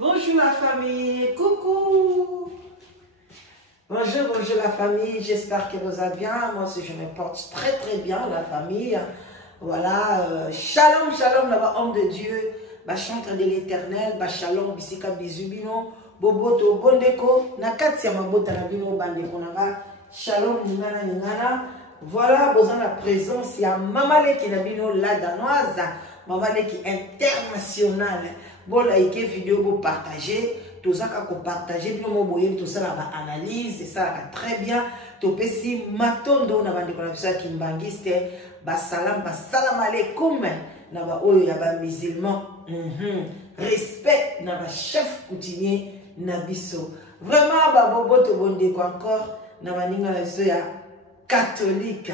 Bonjour la famille, coucou. Bonjour la famille, j'espère que vous allez bien. Moi aussi je me porte très bien la famille. Voilà, shalom, homme de Dieu, chantre de l'éternel, shalom, bisika bizubino, boboto, bondeko, nakati ya mabota na bino bandeko nanga, shalom, ningana. Voilà, besoin de la présence, il y a Mamale qui n'a bino la danoise, Mamale qui est internationale. Bon, like vidéo, vous partagez, tout ça qu'on partage, tout ça la analyse, ça va très bien. Tout petit matondo na bande konapisa kimbangiste, salam alaikum, na ba oyo ya ba musulman. Respect na ba chef coutumier na biso. Vraiment ba boboto bondeko encore na baninga na biso ya catholique.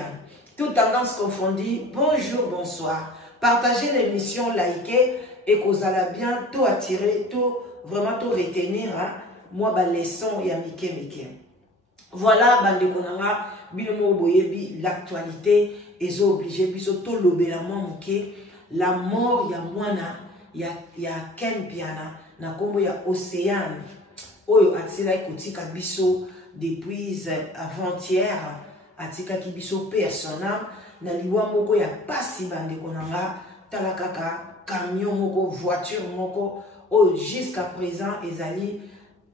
Tout tendance confondue. Bonjour, bonsoir. Partagez l'émission, likez et que vous allez bien tout attirer, tout vraiment tout retenir. Hein? Moi, bah leçon et mike. Voilà, bande konanga, binomo boyebi l'actualité et obligé biso tout l'obélement la mort ya mwana ya ken piana na kombo ya océane. Oyo atsila kotika biso depuis avant-hier. Atika kibiso personnel na liwa moko ya pasi bande konanga talakaka camion moko voiture moko o jusqu'à présent ezali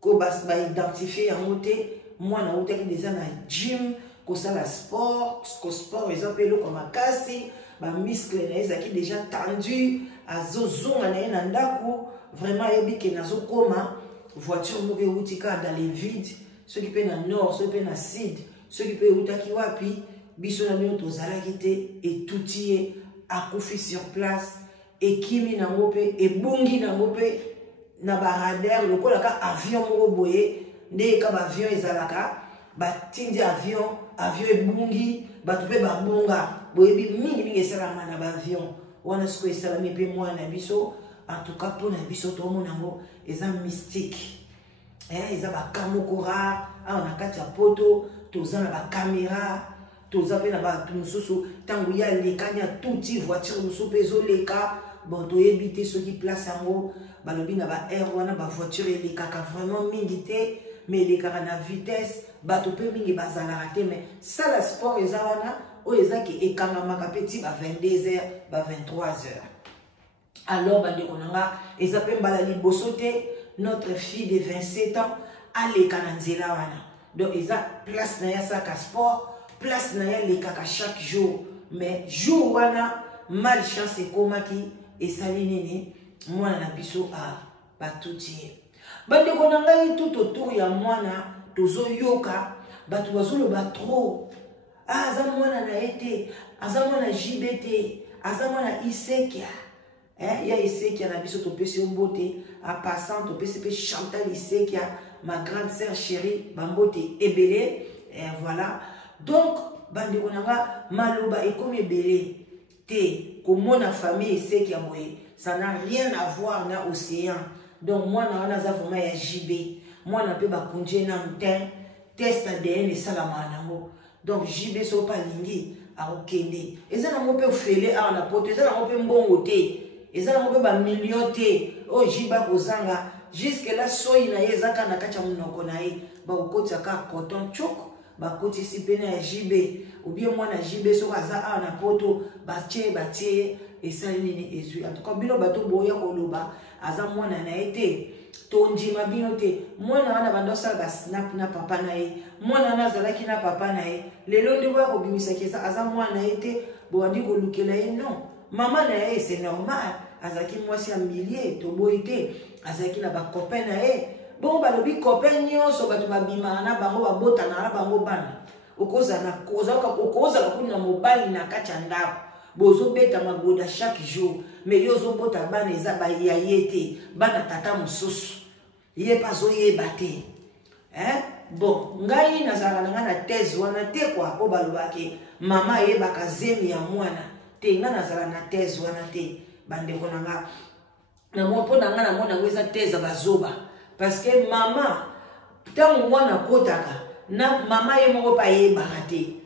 ko ba identifier en moté moi na ote ki déjà na gym ko sala sport ko sport exemple lo comme makasi ba muscle na ezaki déjà tendu azozonga na ndako vraiment yebi ke nazo koma voiture moko utika dans les vides ceux qui pe na nord ceux qui pe na sud ceux qui peuvent utaki wapi biso na bino tozala kite et tout y est akufi sur place et kimi na ngope et bungi na ngope na ba radar lokola ka avion moko boye nde ka ba avion ezalaka ba tindi avion e bungi ba to pe ba bonga boye bi mingi esala na ba avion wana sko esala mi pe moi na biso en tout cas pour na biso to mona ngo eza mystique eza ba kamokora on a kati ya poto toza na ba caméra toza pe na ba mususu tangu ya lekanya tuti voiture mususu pezo leka bon to ebité ceux qui place yango balobi na ba air wana ba voiture elekaka vraiment mingi te mais lekaka na vitesse bato pe mingi bazala raté mais ça la sport eza wana o eza ki ekangamaka petit ba 22h ba 23h alors bande konanga eza pe mbala liboso te notre fille de 27 ans aleka na nzela wana. Donc, ils ont place na saka sport, place na les kaka chaque jour. Mais jour wana malchance et komaki et salinene moi na biso a batuti. Bande konanga tout autour ya mwana tozo yoka batu bazolo ba trop. Ah za mwana na été, aza mwana JBT, aza mwana Isekia. Il y a Isekia na biso to pesi mbote a passant to pesi pe Chantal Isekia. Ma grande sœur chérie, Bambote Ebele, et voilà. Donc, bande konanga maloba et comme Ebele, te, comme mon famille sait qu'il y a moyen, ça n'a rien à voir na océan. Donc, moi, na vraiment ya JB. Moi, na pe ba konje na mten, test ADN et salamanango. Donc, JB so pa lingi, a okende. Et ça n'a pas pe fele a na pote, ça n'a pas pe mbongo te. Et ça n'a pas pe ba million te. Oh, JB kozanga. Jusque là, soy na yezaka na kacha munoko na ye, ba ukoti aka coton chok, ba koti si pena ya JB, ou bien moi na JB so kaza a na poto, ba tie, et ça nini ezui. En tout cas, bino bato boya koloba, aza mwana na ete, tonji mabino te, mwana wana bandosa ba snap na papa na ye, mwana wana zalaki na papa na ye, lelo ndi boya kobimisa kesa, aza mwana na ete, bo andi kolukela ye, non. Maman na ye, c'est normal. Azaki mwasi a millier, to boite, azaki na ba copain na ye. Bon, balobi copain nyonso bato babima na bango babota na bango bana. Okoza na koza okoza kuna mobali na kacha ndako. Bozo beta magoda chaque jour. Mais yozo bota bana eza ba ya yete, bana tata mususu. Ye pazo ye bate. Bon, ngai nazala na thèse wana te kwa o balobaki mama ye bakazemi ya mwana. Te nga nazala na thèse wana te. Bande konanga na mopo nanga na mona weza teza bazoba parce que mama tangu mwana kotaka na mama ye moko pa ye barate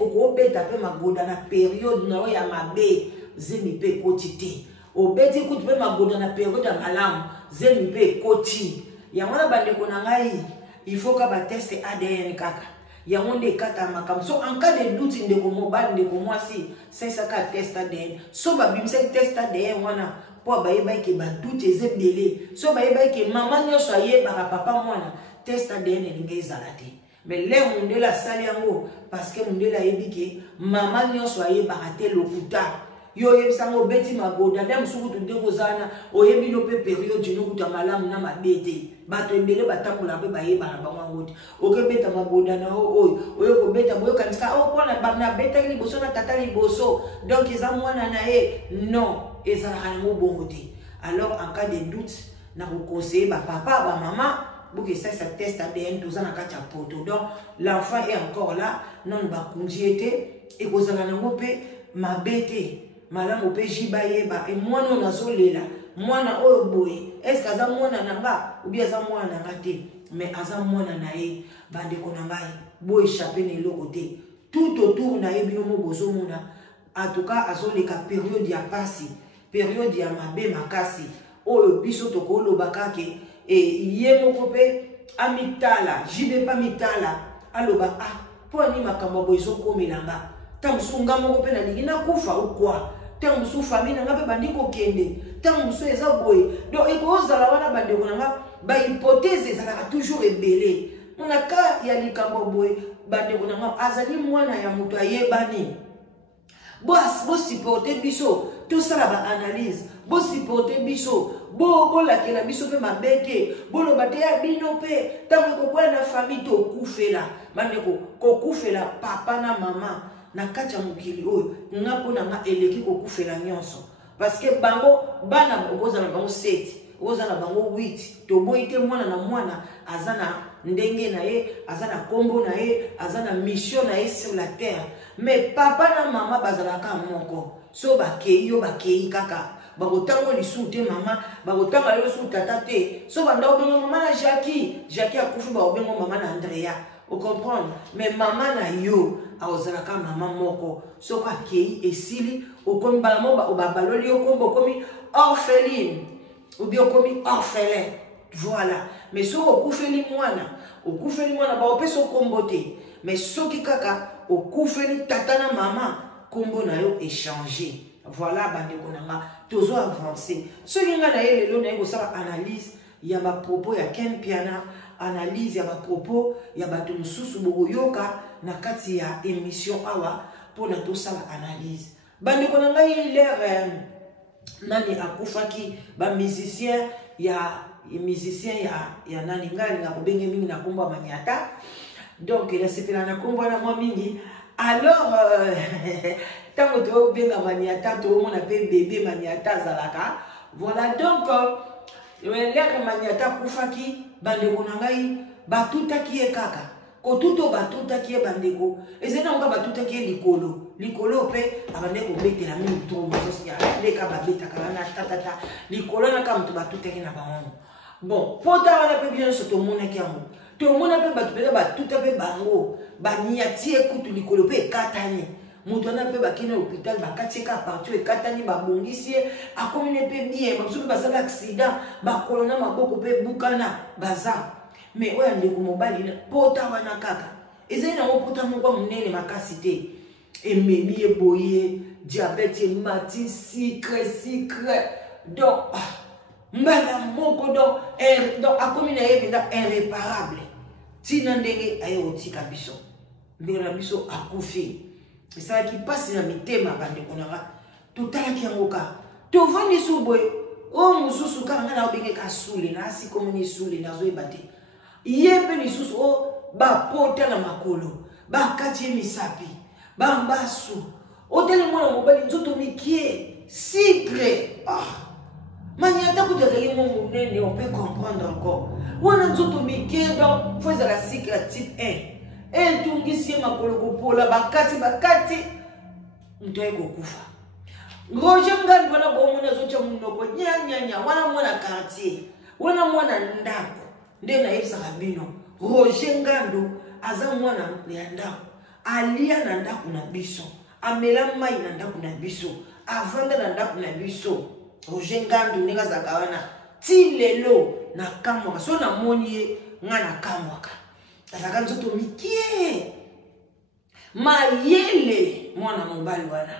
oko beta pe magoda na période na ya mabe zemi pe kotite obeti kutu pe magoda na période ya malamu zemi pe koti ya mwana bande ko na ngai il faut ka ba test ADN kaka ya monde kata makam so en cas de doute ndeko mobali ndeko mwasi c'est ça ka test ADN so ba bimse test ADN wana po ba yeba ke ba doute ezebele so ba yeba ke mama nyoso ayeba papa mwana test ADN ngeza lati mais les mundela sali yango parce que mundela yebi ke mama nyoso ayeba te lokuta yo yebisango beti magoda ndem sukutu ndeko zana oyebi no pe periode no kuta malamu na mabete bato ebele batambola pe bayeba na bango ngoti okebeta magoda na oyo ko beta boyo kanika pona bana beta liboso na tata liboso donc eza mwana na ye non ezala hango bongo te alors en cas de doute na ko conseiller ba papa ba maman que ça test ADN tout ça na kati poto donc l'enfant est encore là non ba kunjiete et kozala nango pe mabete malamu pe jibayeba et mwana nazolela mwana oyo boye est-ce aza mwana nanga ou bien aza mwana nanga te mais aza mwana na ye bande ko na ngai bo échapper ne lokote tout autour na ye bino mo bozo mona en tout cas azoleka période ya pasi période ya mabe makasi oyo biso tokolo bakake et ye moko pe amitala jibe pa mitala aloba po ni makambo bozo komelanga tamsunga moko pe na ligina kufa ou quoi tant sous famille nga pe bandi ko kende tant sous eza boy donc ekozala wana bande ko nga ba hypothèse ça va toujours rebelle monaka ya likambo boy bande ko nga azali mwana ya mutu ayebani bo supporter biso tout ça ba analyse bo supporter biso bo la ke la biso pe mabete bo lo bate ya bino pe tant ko kwa na famille to kufela bande ko kufela papa na mama na kati ya mokili oyo nga mpona nga eleki kokufela nyonso parce que bango bana okozala bango 7 okozala bango 8 toboyi te mwana na mwana aza na ndenge na ye aza na kombo na ye aza na mission na ye sur la terre mais papa na mama bazalaka moko so bakei yo bakei kaka bakotango lisu te mama bakotanga yo lisu tata te so banda obengo mama na Jackie akufi baobengo mama na Andrea vous comprenez mais maman na yo aozalaka maman moko soko akei esili okomi balamo babaloli okombo okomi orpheline ou bien okomi orphelin voilà mais soko okufeli mwana baopesa okombo te mais soki kaka okufeli tata na mama kombo na yo échanger voilà bandeko nanga tozo avancer soki nga na ye lelo na ye kosala analyse ya bapropos ya Ken Piana analyse ya bapropos ya bato mosusu bokoyoka na kati ya émission awa pona tosala analyse bandeko na ngai l'air nani akufaki ba musicien ya nani ngai nga kobenge mingi na kombo Maniata donc la sepela na kombo na mwa mingi alors tango to benga Maniata to mona pe bébé Maniata zalaka voilà donc l'air Maniata kufaki bandeko na ngai batutaki ye kaka kotuto batutaki ye bandeko ezena nga batutaki ye likolo pe abandeko betela mingi to mozosi ya leka babetaka wana tatata likolo na kamtu batutaki na bango bon pota wana pe bien so tomonaki yango tomona pe batu pe batuta pe bango baniati ekutu likolo pe ekatani mutu wana pe bakina hôpital bakati ka partout ekatani babongisi ye akomine pe bien bamosusu basala accident bakolona maboko pe bukana baza mais oyo ndeko mobali pota wana kaka ezali nango pota moko monene makasi te ememi ye boye diabete emati sucre donc mbala moko donc akomi na ye mpenza irréparable ntina ndenge aye kotika biso ndenge na biso akufi esalaki mpasi na mitema bandeko nanga totalaki yango kaka tovandi so boye oyo mosusu kaka nga na obengeka sule na asi komoni sule nazoyeba te ye mpe lisusu oyo bapota na makolo bakati ye misapi bambasu otali mwana mobali nzoto mikie sucre Maniata kuta zali mo munene on peut comprendre encore wana nzoto mikie donc faut ezala sucre type 1 tungisi makolo kopola bakati mtu aye kokufa Roger Ngandu wana bomona zocha munoko nyanya wana mwana quartier wana mwana ndako nde na yebisa bino Roger Ngandu aza mwana ya ndako alia na ndako na biso amela mai na ndako na biso avanda na ndako na biso Roger Ngandu ndenge azaka wana ti lelo na kamwaka so na moni nga na kamwaka azaka nzoto mikie mayele mwana mobali wana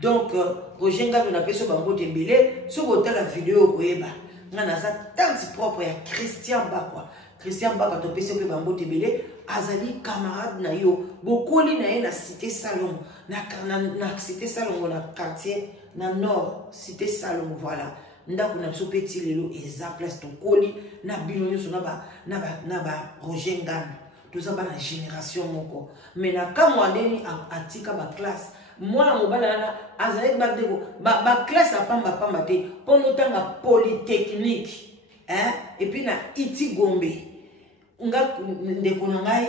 donc Roger Ngando na peso bango tembele so kotala vidéo koyeba nga naza tante propre ya Christian Bakwa to pese ko bango tembele azali camarade na yo bokoli na ye na cité Salon na cité Salon na quartier na nord cité Salon voilà ndako na biso petit lelo eza place to koli na bino nyonso na ba Roger Ngando toza ba na génération moko mais na kamwa ndeni atika ba classe mwana mobala wana azali bandeko ba classe apamba te pono tanga polytechnique et puis na iti Gombe nga ndeko na ngai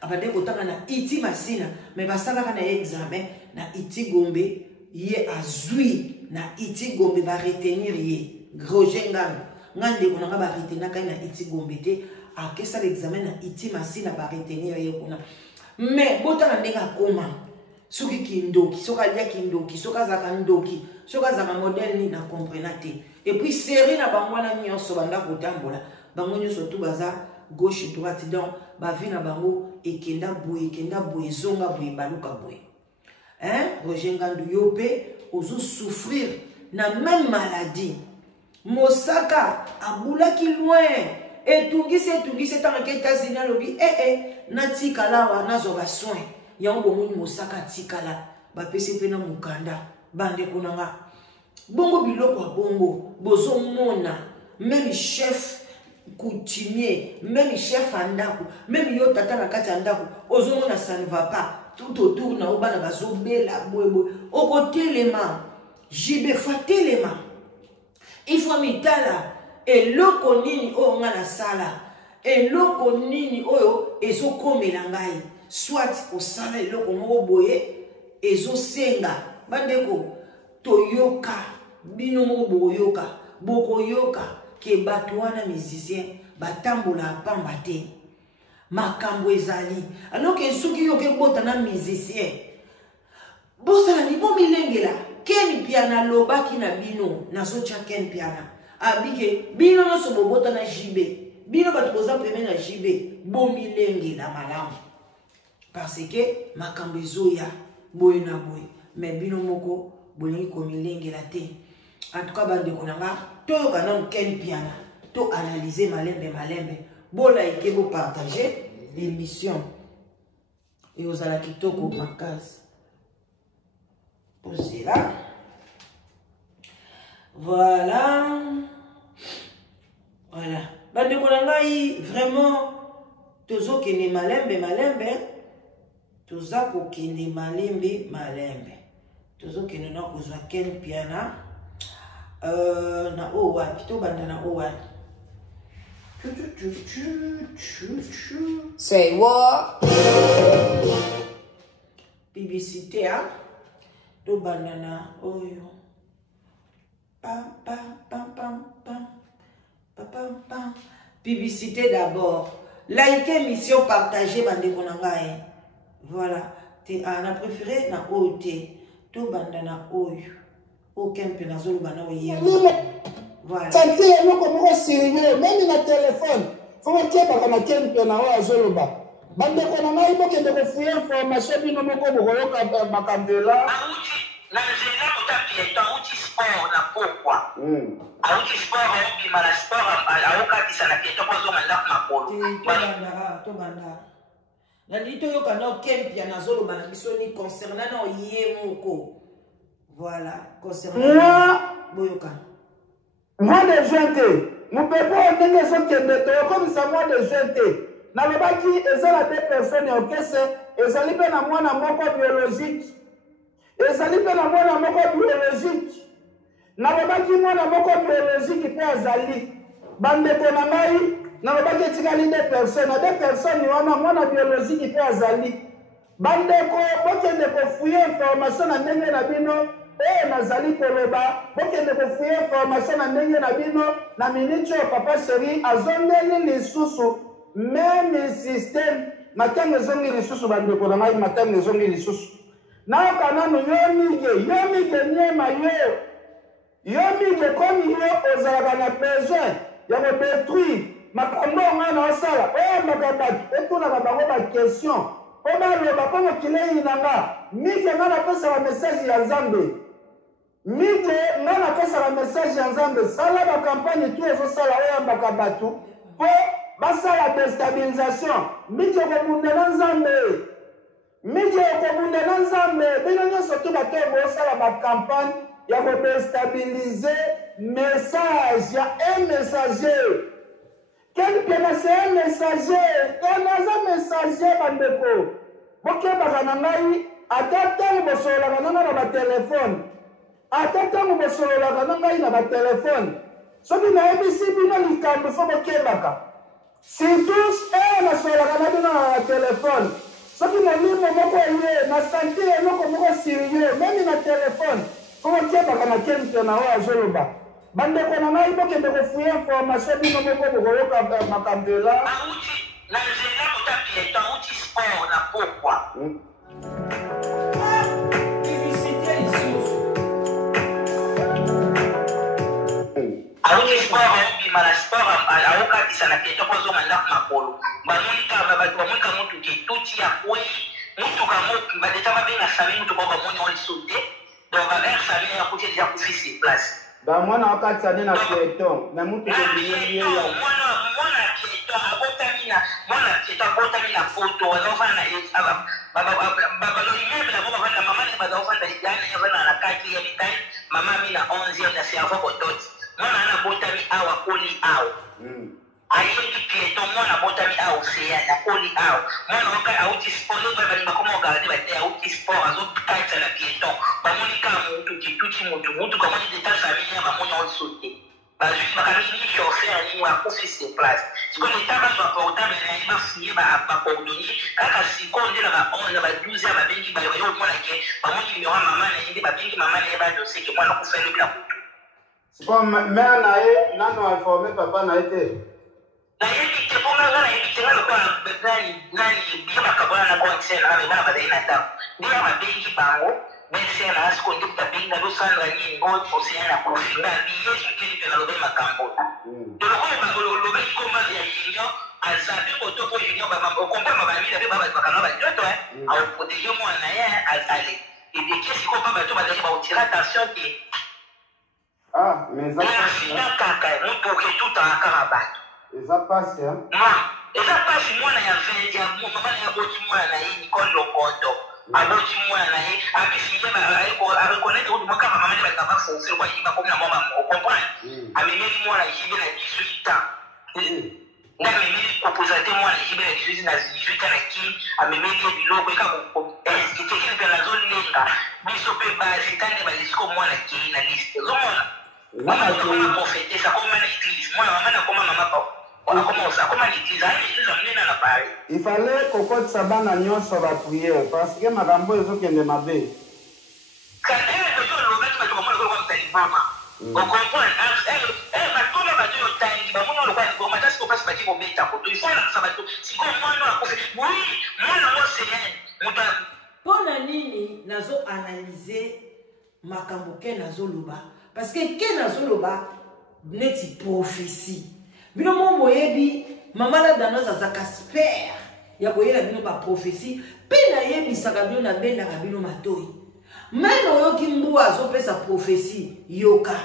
abande kotanga na iti Masina mais basalaka na examen na iti Gombe ye azui na iti Gombe ba retenir ye Roger Ngando nga ndeko na nga ba retenir kai na iti Gombe te akesa l'examen na iti Masina ba retenir ye kuna mais botana ndenga koma soki kindoki soka lia kindoki soka zaka ndoki soka zaka modèle ni na comprendre te et puis série na bango na nyonso banda kotambola bango nyonso tout baza gauche droite donc ba vie na bango ekenda boye zonga boye baluka boye Roger Ngando yo pe ozo souffrir na même maladie mosaka abulaki loin etungisi tanga ke États-Unis lobi natika lawa nazo ba soin yango bomoni mosaka tikala bapesi pe na mukanda bande kunanga bongo biloko ya bongo bozo mona même chef coutumier même chef andako même yo tata na kati andako ozo mona ça ne va pas tout autour na obana bazobela boyeboy okotelema jibe fatelema il faut mitala eloko nini oyo nga na sala eloko nini oyo ezokomela ngai soit osala eloko moko boye ezosenga bandeko toyoka bino moko bokoyoka ke bato wana musicien batambola apamba te makambo ezali alors que soki yoke bota na musicien bosala ni bomilengela Ken Piana lobaki na bino nazotia Ken Piana abike bino nyonso bobota na jibe bino bato boza peme na jibe bomilengela malamu parce que makambo ezoya boye na boye mais bino moko bolingi komilengela te en tout cas bandeko nanga toyoka nanu Ken Piana to analyser malembe bola eke bo partager l'émission et ozala kitoko makasi posez là voilà bandeko nanga vraiment tozo kene malembe toza kokende malembe tozo kende na kozwa Ken Piana na owapi to banda na owapi say what publicité to banda na oyo pam publicité d'abord likez émission partagez bandeko nanga voilà on a préféré na oyo te to banda na oyo aucun penazolo bana oyo voilà santé eloko moko sérieux même na téléphone faut que baka na Ken Piana oyo azoloba bandeko na ngai bokende kofuye information bino moko bokoyoka makambela na nzela motapi auti sport na pokwa auti sport auti mala sport aokatisa na keto kozonga ndako makolo to banda na lito yoka na Ken Piana azoloba na biso ni concernant na ye moko voilà concernant boyoka mois de juin te mopepo ndenge ezokende toyokomisa mois de juin te nalobaki ezala te personne ya okese ezali mpe na mwana moko biologique nalobaki mwana moko biologique mpe azali bandeko na ngai nalobaki etikali de personne wana mwana biologique mpe azali bandeko bokende kofuye information na ndenge na bino nazali koloba bokende kofuye information na ndenge na bino na minute oyo papa chéri azongeli lisusu même système matango ezongi lisusu bandeko na ngai matango ezongi lisusu nayoka nanu yo mige nyema Yo mige comme yo ozalaka na besoin ya ko détruire makambo ngana osala o makabaki etunaka bango ba question po baloba mpo mokili eyinanga mige nga napesaka message ya nzambe mige nga napesaka message ya nzambe sala bakampagne tu ezosala oyambaka bato mpo basala déstabilisation mige okobundela nzambe mige okobundela nzambe bino nyonso tu bato bosala bakampagne ya kodéstabiliser message ya un messager quelqu'un c'est un messager naza messager bandeko bokebaka na ngai ata ntango bosololaka na ngai na batelefone ata ntango bosololaka na ngai na batelefone soki nayebisi bino likambo fo bokebaka surtout nasololaka na bino na batelefone soki molimo moko ye na santi eloko moko sirie memi na telefone fo bokebaka na kempe na oyo azoloba bandeko na ngai bokende kofuya information bino moko bokoyoka makambo ela na nzela motapieta uti sport na pokwa auti sport aobima na sport aokatisa na pieta po azonga ndako makolo bamonika bato bamonika motuka etuti ya kwei motuka moki badeta babenga sami motuka o bamoni oliso te donc baver sami yakuti eza kufisi place bamwana wakatisa nde na pieton na motuka ebimeli ye ya mwana pieton abotami na foto azofanda baloimeble abo bavanda mama ne bazofanda idane avanda na kati ya bitani mama mi na 11 na servo kototi mwana ana botami awa koli awa ayebi pieton mwana botami awa oseya na koli awa mwana waka auti sport babalinga koma ogarde bate auti sport azokatisa na pieton bamonika mutu kituti mutu kamoni detasamiya bamoni osote bazwi bakamini chauffeur nini wakufi sur place siko leta bazwa portable na ye bafuye bacordonnier kaka sikoyo nde na ba11 ba 12 babengi bayo omonake bamoni numero ya mama na ye nde babengi mama na ye badosie ke mwana kufa elobi na kutu siko mare na ye nano informe papa na ye te nayebi te mpo nga nayebi te nga lokola nani biyo bakabona na bonse na bana bazali na ndako nde ya babengi bango Merci à la seconde de ta vie, la leçon de la ligne, bon, pour c'est un profil, la vie, je peux dire que la lobby m'a cambo. De le lobby, comment il y a junior, à sa vie, au topo junior, au combat, ma vie, la vie, ma vie, à protéger moi, en ailleurs, à aller. Et bien, qu'est-ce qu'on va mettre, on tire attention, ah, mais ça passe. Nous, pour que tout en carabat. Et ça passe, hein? Non, et ça passe, moi, il y a 20 ans, maman, il y a beaucoup de moi, il y a Nicole Locondo. aboti mwana ye abisinye areconnaître kuti makamba mamene bakavafonse kwa iba komna mama comprendre amemeli mwana yibe na 18 ans na amemeli proposate mwana yibe na 18 na 18 na ki amemeli biloko ekako etekele pe na zone lenga biso pe basi tane balisiko mwana ki na liste zomona mama koma profete sa koma na église mwana mama na koma mama pa il fallait kokotisa bana nyonso bapriere parce que makambo ezokende mabe mpona nini nazoanalyze makambo ke nazoloba parce que ke nazoloba neti prophétie bino mo moyebi mama la danoise azaka spare ya koyela bino ba prophétie pe na yebisaka bino na bendaka bino matoi mano oyoki mbu azopesa prophétie yoka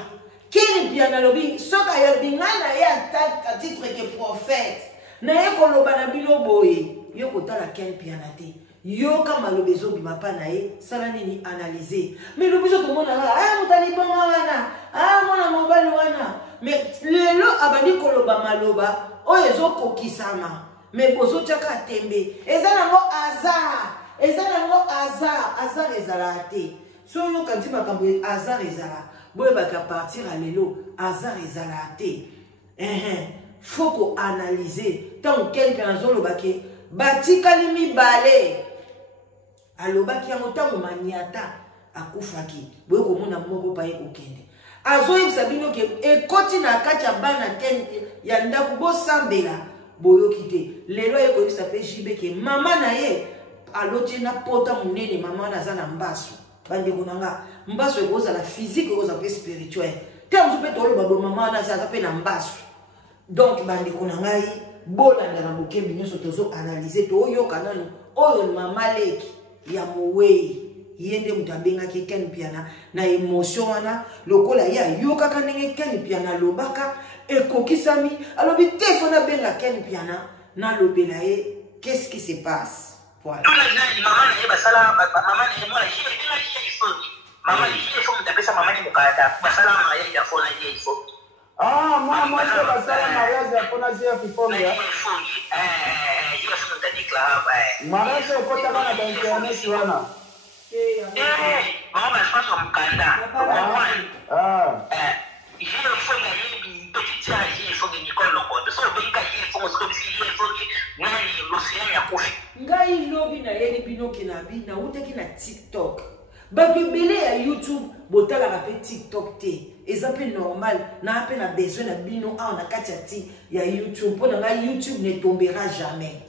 kini pia nalobi soka yebi ngai na ye à titre que prophète na ye koloba na bino boye yo kotala ken pia na te yoka malobi ezobima pa na ye sala nini analyser mais lobi biso tomona nga motali bonga wana mwana mobali wana mais lelo abandi koloba maloba oyo ezokokisama mais bozotiaka tembe eza nango hasard ezalaka te so oyoka nti makambo hasard ezala boyebaka partir ya lelo hasard ezalaka te faut koanalyse ntango kelke nazolobake batikali mibale alobaki yango ntango maniata akufaki boye komona moko paye kokende azoyebisa bino ke ekoti na kati ya bana ya ndako bosambela boyoki te lelo ayekoyebisa mpe jibe ke mama na ye aloti na pota monene mama wana aza na mbaso bandeko na nga mbaso ekozala physique ekozala mpe spirituel Tant que tu as maman, ça s'appelle en basse. Donc, bandi konangai, bolanda na boke binyoso tozo analyser to yo kanano, oyo mama leki ya mowe. Yende mutabenga ke ken piana na émotion wana lokola ya yo kaka ndenge ken piana lobaka ekokisami alobi te sona benga ken piana na lobela ye qu'est-ce qui se passe voilà maman ne basala maman ne moi maman il faut me pesa maman ni mukata basala mariage ya fona ye ifo ah moi je basala mariage ya fona je ifo ya hiyo sio ndadikla mariage ko tabana ba internet wana maman je pense au mukanda il faut une petite charge il faut que Nicole Lokoto so benga il faut que il faut que nani l'océan ya kofi ngai lobi na yeli bino kinabi na utaki na TikTok bato belé ya YouTube botala rapé TikTok te exemple normal na appel na besoin na bino a na kati ya YouTube pour na YouTube ne tombera jamais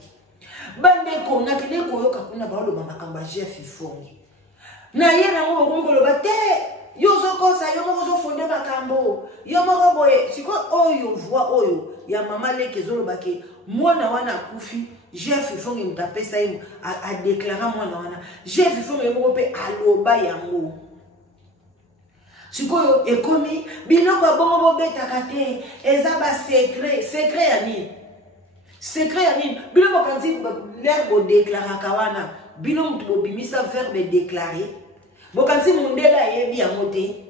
bande ko na kene ko yoka kuna ba lo makambo Jeff Ifongi na yena ngo ko lo te yo zokosa yo moko zo fonde makambo yo moko boye siko oyo voix oyo ya mama leke zo lobake mwana wana kufi Jeff Ifongi mtapesa yimo a déclarer mwana wana Jeff Ifongi moko pe aloba yango siko ekomi biloko bongo bobeta kate eza ba secret ya nini secret ya nini biloko kanzi l'herbe déclarer kawana bino mtu bobimisa verbe déclarer bokanzi mundela yebi yango te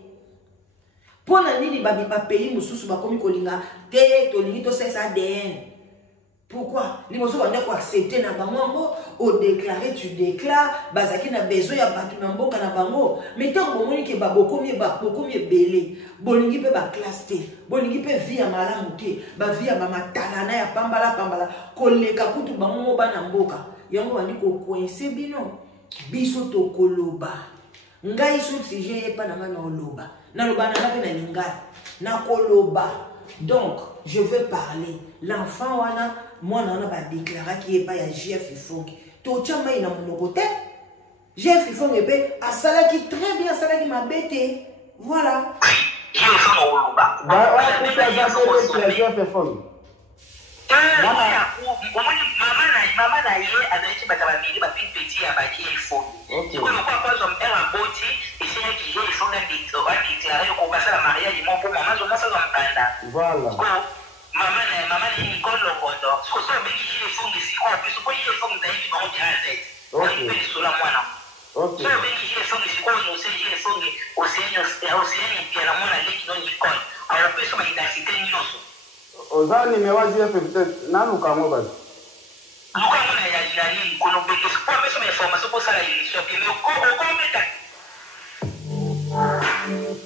pona nini babi ba pays mususu bakomi kolinga te tolingi to sesa ADN pourquoi les mozo bande ko accepter na bango au déclarer tu déclares bazaki na besoin ya batu na mboka na bango mais tant bomoni ke bakomi belé bolingi pe ba classe te bolingi pe vie ya malamu te ba vie ya mamatala na ya pambala koleka kutu bango bana mboka yango bandi ko coincer bino biso to koloba ngai sur sujet pas na ngana oloba na loba na pe na lingala na koloba donc je veux parler l'enfant wana moi na ba déclarer qui est pas ya Jeff Ifongi to chama ina monoko te Jeff Ifongi pe asala qui très bien asala qui m'a bêté voilà je veux oloba ba wa kuta za Jeff Ifongi Maman a eu avec Batabamili, ma fille petit à Baki et Faux. Du coup, pourquoi pas on est en beauté et c'est là qu'il faut déclarer qu'on va faire le mariage et mon pour maman, je m'en fais un panda. Voilà. Maman est Nicole Lokoto. Ce que ça veut dire qu'il faut que c'est quoi, plus quoi il faut que d'ailleurs on dirait ça. Ok. Il peut sur la moine. Ok. Ça veut dire qu'il faut que c'est quoi, on sait il faut que océan et puis la moine avec non Nicole. Alors peut se mettre dans cette nuance. Ozani mewazi ya peut-être nanu kamo basi. Luka mwana ya nani kono beke kwa meso me information pour ça la émission puis mais au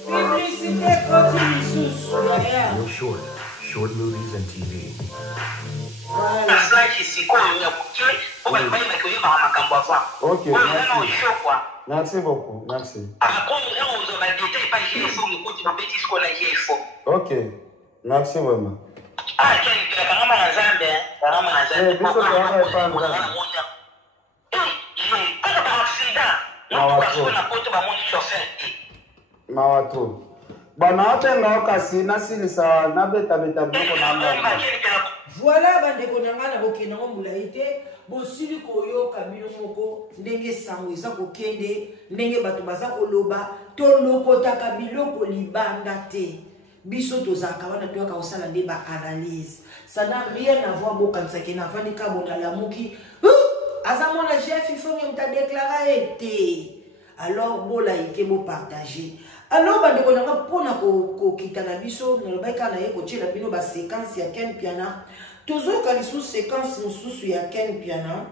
publicité continue sous derrière. No short movies and TV. Voilà. Ça qui c'est quoi il y a pour que ba que yo ba makambo avant. OK. Merci beaucoup. Merci. Après on va détailler pas j'ai faut le côté petit ce qu'on a j'ai faut. OK. Merci vraiment. Ah, quel caramba na Zambie, caramba na Zambie. Biso kwa hapa moja. Kaka ba accident. Na poto ba moni chauffeur. Mawatu. Bana otenga okasi na silisa na beta boko na mama. Voilà bandeko nanga na bokena ngombula ite bosili koyoka bino moko ndenge sango eza kokende ndenge bato baza koloba to lokotaka biloko libanda te. Biso tozaka wana toyaka osala nde ba analyse ça n'a rien à voir bokanisa ke na vandi ka bonala muki azamona Jeff Ifongi mta déclarer été alors bola ike bo partager alors bandeko nanga pona ko kita na biso na lobaka na ye ko tshela bino ba séquence ya Ken Piana tozoka lisu séquence mususu ya Ken Piana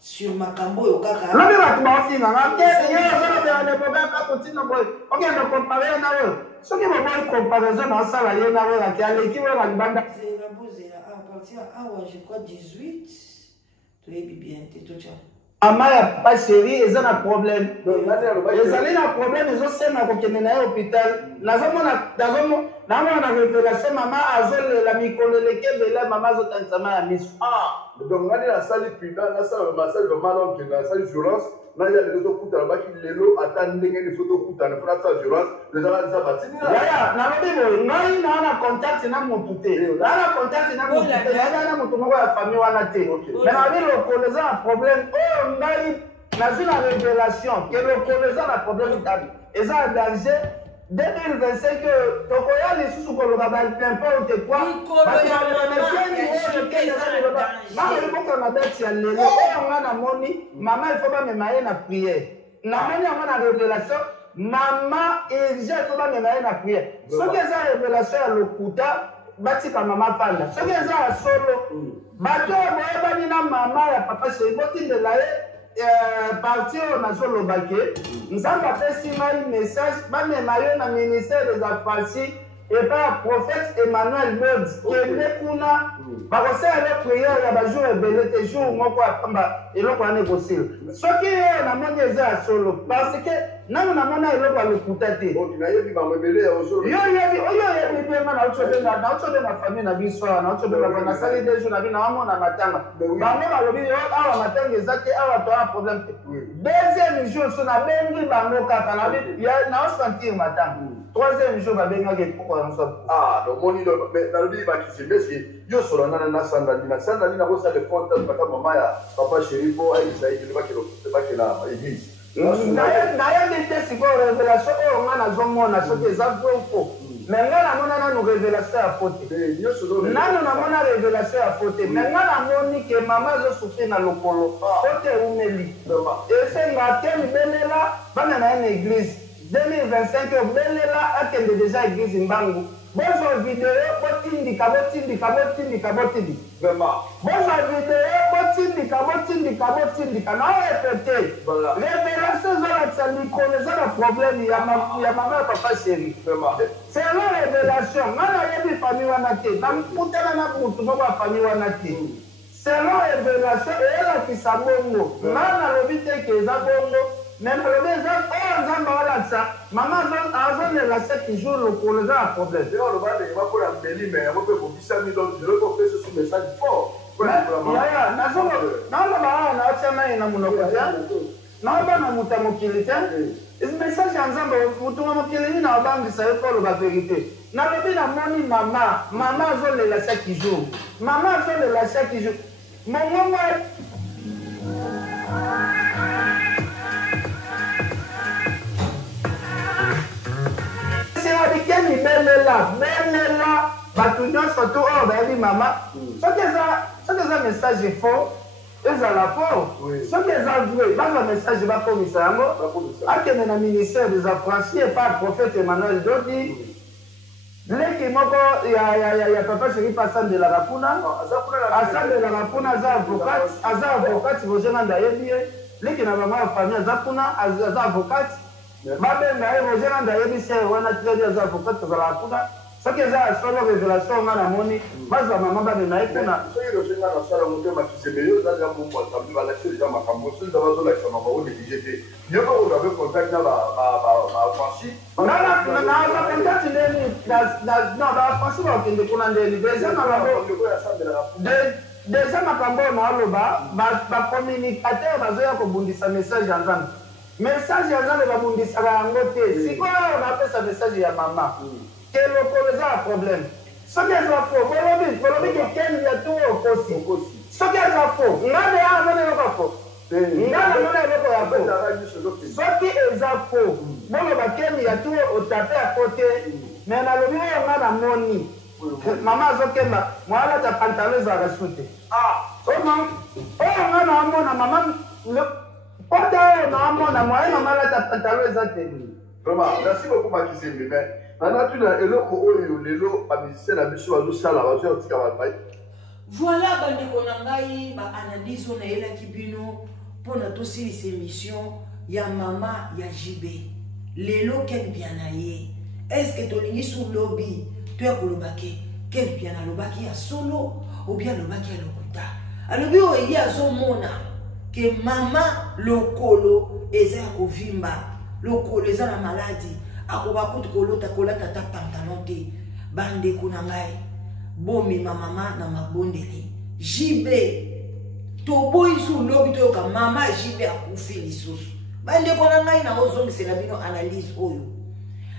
sur makambo yo kaka na beba tumafinga ngate ye zona bya ne boba ka kotina boy OK no comparer na we soki boboyi comparaison na sala ye na we ki aleki we na banda zela bozela à partir awa je crois 18 to yebi bien te to tcha ama ya pas chérie eza na problème ezali na problème ezosena kokende na ye hôpital nazomona Nanga na révélation maman azole la mikoleleke bela maman zotansama ya misu. Ah, donc ngani na sali pina na sali massage maman qui na sali violence, na ya les autres kuta ba ki lelo atandenge ni photo kuta na fona sa violence, les gens ça batini là. Ya, na lobi ngai na contact na mutu te. Na contact na mutu te. Na mutu moko ya famille wana te. Mais na bi lokoleza un problème. Oh ngai na zina révélation que lokoleza na problème tabi. Eza un danger 2025 tokoya lisusu koloba n'importe quoi na date ya lelo oyo nga namoni mama il faut bamema ye na prière namoni yango na révélation mama urgent il faut bamema ye na prière soki eza révélation ya lokuta batika mama panda soki eza ya solo bato boyebani na mama ya papa sheri botindela ye parti oyo nazolobaki nzambe apesi ngai message bamema yo na ministère des affaires et par prophète Emmanuel Bod kende kuna bakosala prière ya bajour ebele te jour moko apamba eloko wana ekosila soki oyo namoni eza ya solo parce que nano namona eloko alokuta te oyo oyebi biema naucobe na famille na biso awa naucobe nasali deux jours na bi nawamona matanga bango balobi awa matanga eza te awa toa problème te deuxième jour so nabengi bango kaka naosentir matanga troisième jour babengaki ekoko yango so ah donc moni mais nalobi bakisi mbesi yo solo na sandali na kosa le compte papa mama ya papa chéri po aisa ikile bakela église nayebi te sikoyo révélation oyo nga nazomona soki eza vroko mais nga namona nanu révélation ya fo te nanu namona révélation ya fo te mais nga namoni ke mama azosufri na lokolo po te eumeli esenga te mibelela bana na ye na église 2025 obelela akende déjà église mbangu bonjour vidéo botindika bonjour vidéo botindika na répété révélation ezolakisa mikolo eza na problème ya mama ya papa chéri c'est la révélation nga nayebi famille wana te namutana na mutu moko ya famille wana te selon révélation eyelakisa bongo nga nalobi te ke eza bongo mais nalobi eza oyo nzambe alakisa mama azolela 7 jours lokolo eza na problème naoloba awa naotia mai na monoko te naoba na moto ya mokili te message ya nzambe moto ya mokili nini naobangisa ye po oloba vérité nalobi namoni mama azolela 7 jours mama azolela 7 jours mongongo abikeni belela bato nyonso to oyo bayebi mama soki eza message faux ezala faux soki eza vrai bazwa message bakomisa yango akende na ministère des affranchis et par prophète Emmanuel Dodi leki moko ya papa chéri pa asandelaka kuna aza avocate bozenga ndayebi ye leki na bango ya famille aza kuna aza avocate babenga ye bozenga ndayebi se wana tiredi aza avocate tozalaka kuna soki eza ya solo révélation nga namoni bazwa mama babema ye kuna soki lozenga na sala motema kisemeyo oza ya momoasambi balakisi deja makambo soki eza bazolakisa makambo néglige te yoko oyo ave contact na bafranchi naza contact ndeni bafranchi bakende kuna ndeni deja makambo oyo naoloba bacommunicateur bazoya kobundisa message ya nzambe message ya nzambe babundisaka yango te sikoyo napesa message ya mama ke lokolo eza ya problème soki eza fo bolobi kekeni ya tu okosi soki eza fo nga de amona eloko fo nga namona eloko ya fo soki eza fo boloba keni ya tu otape ya fo te me nalobi oyo nga namoni mama azokemba mwalata pantalon ezalaka su te oyo nga naamona mama pota oyo naamona mwaye mama alata pantalon eza te vraiment merci beaucoup Makisembe mais nana tuna eloko oyo lelo bamisise na biso bazosala bazoya kotika babai voilà bandeko na ngai baanalyse oyo nayelaki bino mpona tosilisa émission ya mama ya jibe lelo quel bien na ye estce tolingi su lobi toya kolobaki quel bien alobaki ya solo obien alobaki ya lokuta alobi oyo ye azomona ke mama lokolo eza ya kovimba lokolo eza na maladi akoba kutu kolota ta pantalon te bande kuna ngai bomi mama na mabondeli jibe to boy su lobi to ka mama jibe akufi lisusu bande kuna ngai na ozongisela bino analyse oyo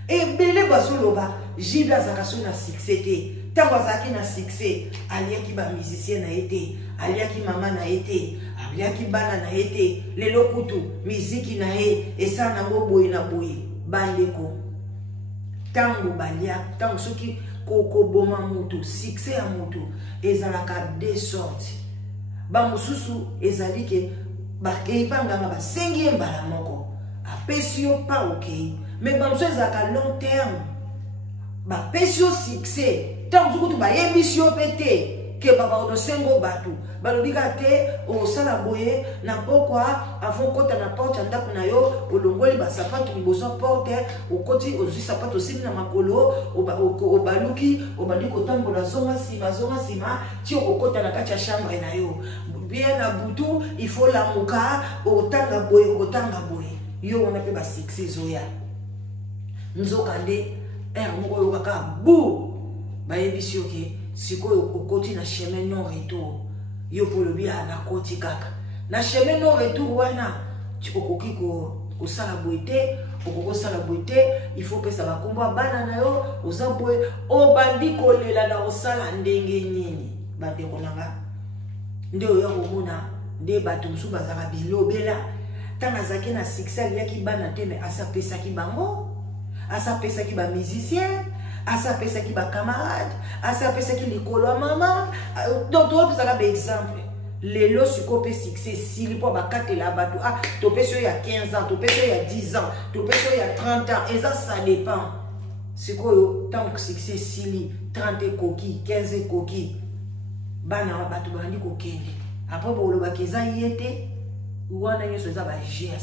ebele bazoloba jibe azakaso na succès te tango azaki na succès aliaki ba musicien na ete aliaki mama na ete aliaki bana na ete lelo kutu miziki na ye esa nango boye na boye bandeko tango balia tango soki kokoboma mutu succès ya mutu ezalaka de sorte bamosusu ezali ke bakeyipanganga basengi ye mbala moko apesi yo pa okei mais bamosusu ezalaka long terme bapesi yo succès tango soki kutu bayebisi yo mpe te ke baba otosengo batu balobika te osala boye na pokwa avant kota na porte ya ndako na yo olongoli basapato liboso porte okoti ozwi sapato osili na makolo obaluki obandi kotambola zonga nsima ti okokota na kati ya chambre na yo bien na butu ifo lamuka okotanga boye yo wana mpe basiksi ezoya nzoka nde ere moko oyo kaka bu bayebisi yo ke sikoyo okoti na chemin non retour yo polobi na koti kaka na chemin non retour wana okoki kosala boye te okokosala boye te il faut pesa bakombo ya bana na yo oza boye obandi kolela na osala ndenge nini bandeko nanga nde oya komona nde bato mosusu bazalaka bilobela ntango azalaki na succès aliaki bana te me asapesaki bango asapesaki bamusicien asapesaki bacamarade asapesaki likolo ya mama donc tozala baexemple lelo sikoyo mpe succès esili mpo bakatela bato topesi oyo ya 15 ans topesi oyo ya 10 ans topesi oyo ya 30 ans eza ça dépend sikoyo ntango succès esili 30 ekoki 15 ekoki bana bato bandi kokende apres bolobaki eza ye te wana nyonso eza baje ya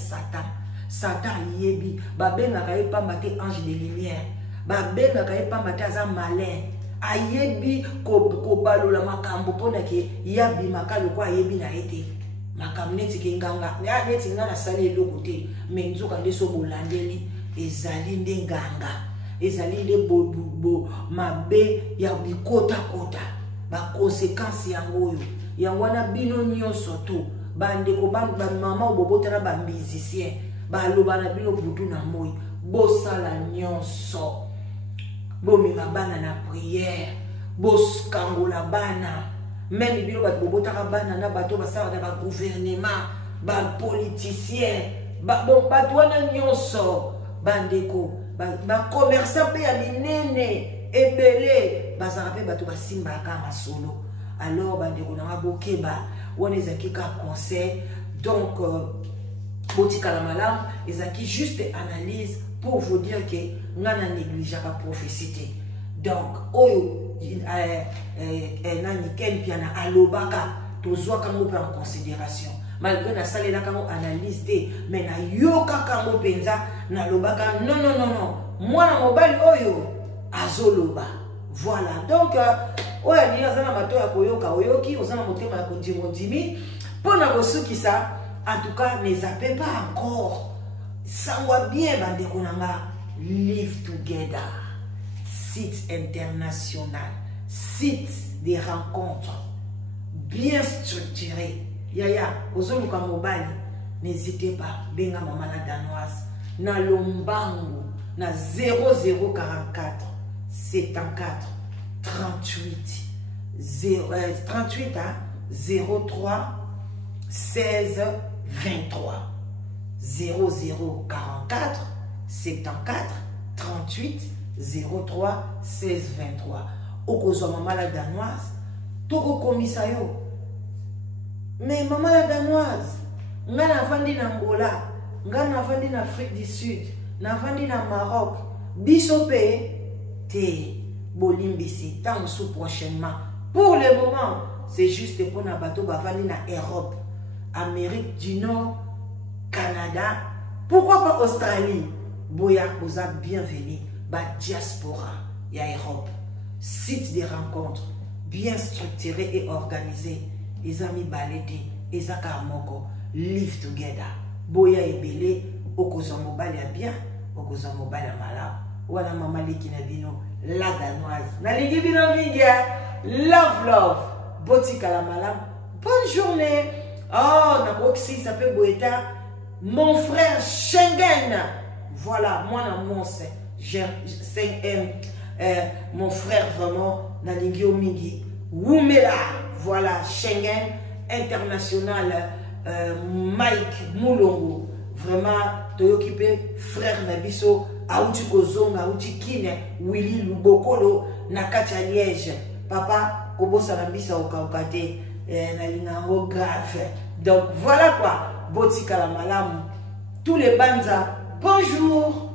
satan yebi babengaka ye pamba te ange de lumière babengaka ye pamba te aza malin ayebi kobalola makambo mpona ke yabimaka lokwa ayebi na ye te makambo neti ke nganga neti nga nasali eloko te me nzoka nde so bolandeli ezali nde nganga ezali nde bodubo mabe ya bikotakota bakonsekansi yango oyo yango wana bino nyonso to bandeko bamama obobotana bamusicien baloba na bino butu na moi bosala nyonso bomema bana na prière boskangola bana même bino bato bobotaka bana na bato basalaka na bagouvernement bapoliticien bato wana nyonso bandeko bakommerçant mpe ya minene ebele bazalaka mpe bato basimbaka masolo alors bandeko nanga bokeba wana ezalaki ka conseil donc botikala malamu ezalaki juste analyse pour vous dire que ngana négligeaka prophétie te donc oyo nani ken piana alobaka tozwaka ngo mpe en considération malgré nasalelaka ngo analyse te mais nayokaka ngo mpenza nalobaka non mwana mobali oyo azoloba voilà donc oyo alingi aza na mato ya koyoka oyoki oza na motema ya kondimondimi mpona kosukisa en tout cas ne zappez pas encore sangwa bien bandeko nanga live together site international site des rencontres bien structuré yaya ozoluka mobali n'hésitez pas benga mama la danoise na lombangu na 0044 74 38 03 16 23 0044 74 38 03 16 23 okozwa mama la danoise tokokomisa yo mais mama la danoise nga navandi na Angola nga navandi na Afrique du Sud navandi na Maroc biso pe te bolimbisi tant sous prochainement pour le moment c'est juste pour na bato bavandi na Europe Amérique du Nord Canada pourquoi pas Australie boya boza bienvenue ba diaspora ya Europe site de rencontres bien structuré et organisé les amis balete ezaka moko live together boya ebele okozwa mobali ya bien okozwa mobali ya malamu wana mama leki na bino la danoise. Nalingi binongingia, love, botika la malam. Bonne journée. Oh, Naboxi, ça peut boeta. Mon frère Schengen. Voilà, moi, mon frère vraiment, Nalingi Omingi. Wumela, voilà, Schengen international, Mike Moulongo. Vraiment, Toyokipe, frère Nabiso, Aouti Kozonga, Aouti Kine, Willy Lubokolo, Nakacha Liège. Papa, Kobo Sanabisa Okaukate, Nalinango grave. Donc voilà quoi, Botika la Malam, tous les banzas, bonjour.